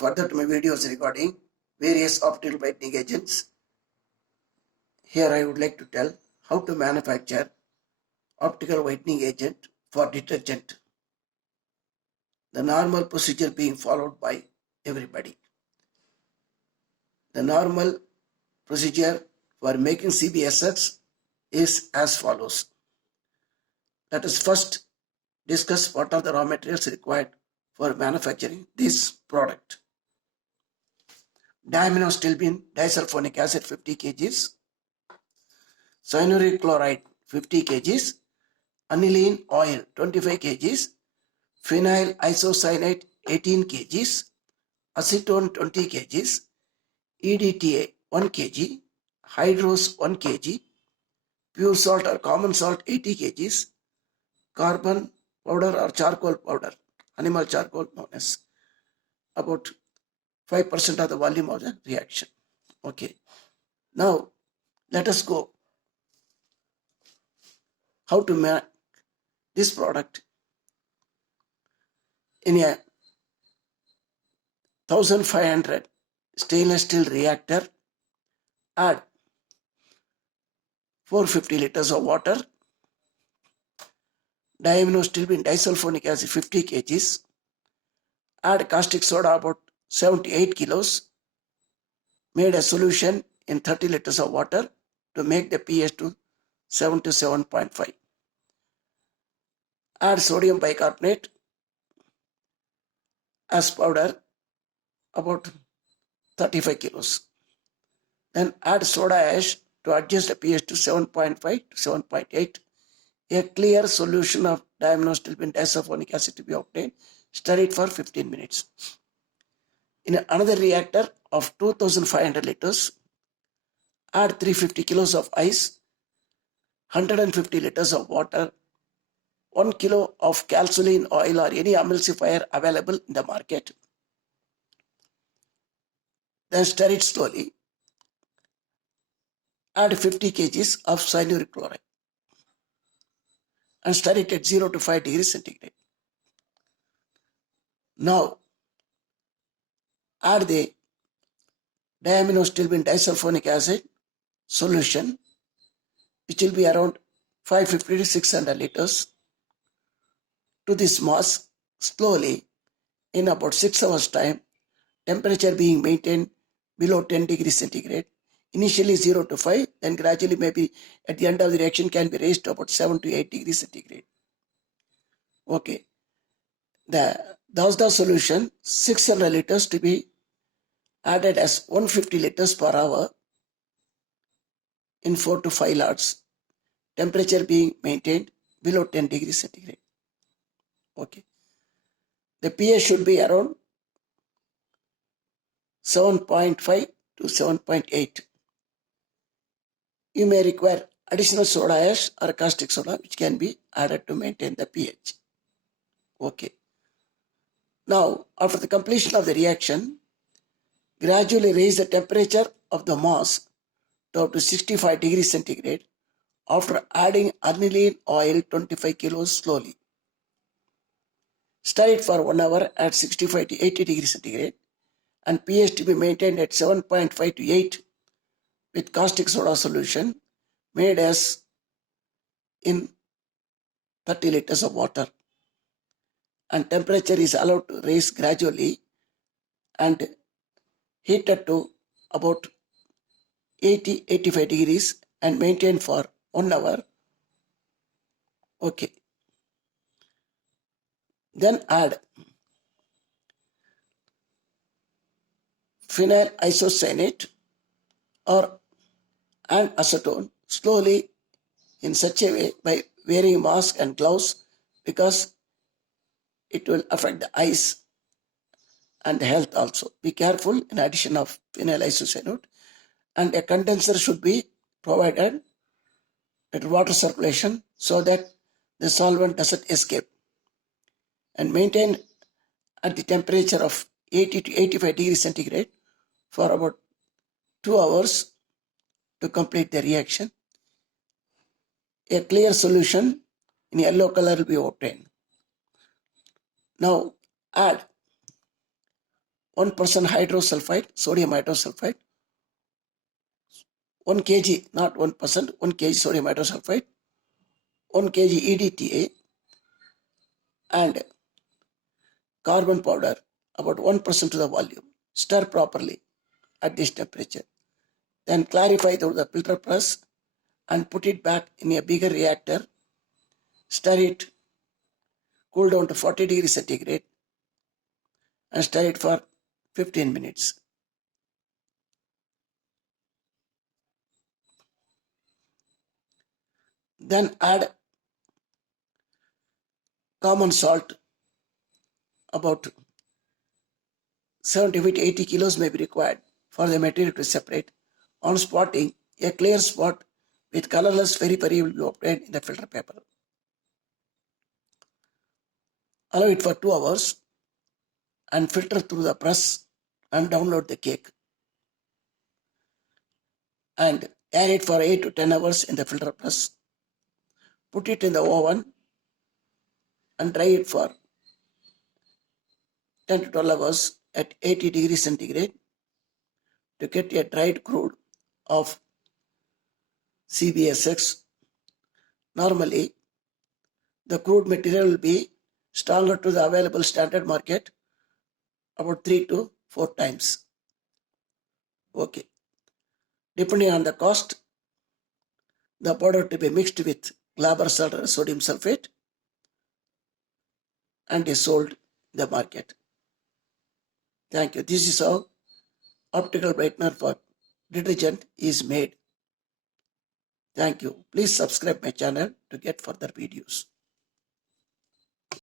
further to my videos regarding various optical whitening agents. Here I would like to tell how to manufacture optical whitening agent for detergent. The normal procedure being followed by everybody. The normal procedure for making CBSX is as follows. Let us first discuss what are the raw materials required for manufacturing this product. Diamino-stilbene disulfonic acid 50 kg, cyanuric chloride 50 kg, aniline oil 25 kg, phenyl isocyanate 18 kg, acetone 20 kg, EDTA 1 kg, hydrose 1 kg, pure salt or common salt 80 kg, carbon powder or charcoal powder, animal charcoal known as, about 5% of the volume of the reaction. Okay. Now, let us go how to make this product in a 1500 stainless steel reactor. Add 450 liters of water, diamino-stilbene disulfonic acid 50 kg, add caustic soda about 78 kilos, made a solution in 30 liters of water to make the pH to 7 to 7.5. Add sodium bicarbonate as powder about 35 kilos. Then add soda ash to adjust the pH to 7.5 to 7.8. A clear solution of diamino-stilbene disulfonic acid to be obtained. Stir it for 15 minutes. In another reactor of 2500 liters, add 350 kilos of ice, 150 liters of water, 1 kilo of calcium oil or any emulsifier available in the market. Then stir it slowly. Add 50 kg of cyanuric chloride and stir it at 0 to 5 degrees centigrade. Now, add the diamino-stilbene disulfonic acid solution, which will be around 550 to 600 liters, to this mass slowly in about 6 hours time, temperature being maintained below 10 degrees centigrade. Initially 0 to 5, then gradually maybe at the end of the reaction can be raised to about 7 to 8 degrees centigrade. Okay. The DASDA solution 600 liters to be added as 150 liters per hour in 4 to 5 lots. Temperature being maintained below 10 degrees centigrade. Okay. The pH should be around 7.5 to 7.8. You may require additional soda ash or caustic soda which can be added to maintain the pH. Okay. Now, after the completion of the reaction, gradually raise the temperature of the mass to up to 65 degrees centigrade after adding aniline oil 25 kilos slowly. Stir it for 1 hour at 65 to 80 degrees centigrade and pH to be maintained at 7.5 to 8 with caustic soda solution made as in 30 liters of water. And temperature is allowed to rise gradually and heated to about 80-85 degrees and maintained for 1 hour. Okay. Then add phenyl isocyanate and acetone slowly in such a way by wearing mask and gloves, because it will affect the eyes and health also. Be careful in addition of phenyl isocyanate, and a condenser should be provided at water circulation so that the solvent doesn't escape, and maintain at the temperature of 80 to 85 degrees centigrade for about 2 hours to complete the reaction. A clear solution in yellow color will be obtained. Now add 1% hydrosulfide, sodium hydrosulfide, 1 kg, not 1%, 1 kg sodium hydrosulfide, 1 kg EDTA, and carbon powder, about 1% to the volume. Stir properly at this temperature. Then clarify through the filter press and put it back in a bigger reactor. Stir it, cool down to 40 degrees centigrade, and stir it for 15 minutes. Then add common salt, about 70 to 80 kilos may be required for the material to separate. On spotting, a clear spot with colorless peri-peri will be obtained in the filter paper. Allow it for 2 hours and filter through the press and download the cake. And air it for 8 to 10 hours in the filter press. Put it in the oven and dry it for 10 to 12 hours at 80 degrees centigrade to get a dried crude of CBSX. Normally, the crude material will be stronger to the available standard market about 3 to 4 times. Okay. Depending on the cost, the powder to be mixed with Glaber sodium sulfate and is sold in the market. Thank you. This is how optical brightener for detergent is made. Thank you. Please subscribe my channel to get further videos.